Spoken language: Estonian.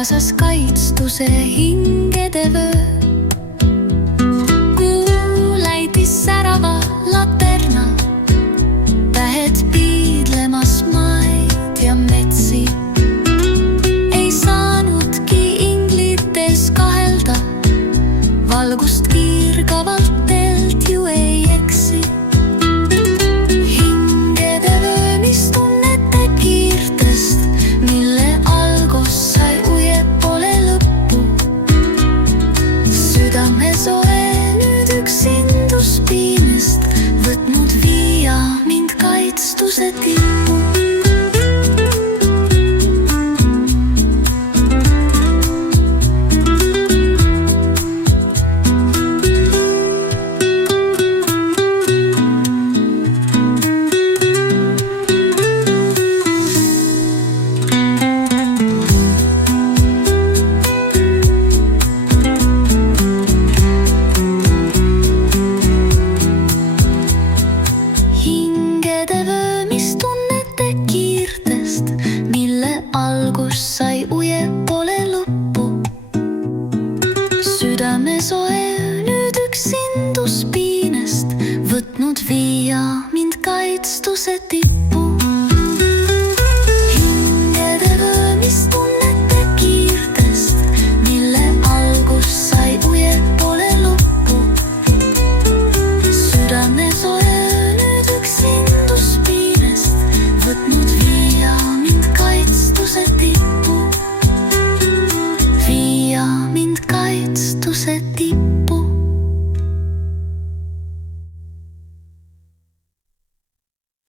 kaasas kaitstuse hingedevöö. Kuu läitis särava laterna, tähed piidlemas maid ja metsi. Ei saanudki inglites kahelda, valgust virgavalt telt ju ei eksi. Hingedevöö, mis tunnete kiirtest, mille algus sai uje pole lõppu. Südame soe nüüd üksindus piinest, võtnud viia mind kaitstuse tippu. Hingedevöö, mis tunnete kiirtest, mille algus sai uje pole lõppu. Südame soe nüüd üksindus piinest, võtnud viia mind kaitstuse tippu.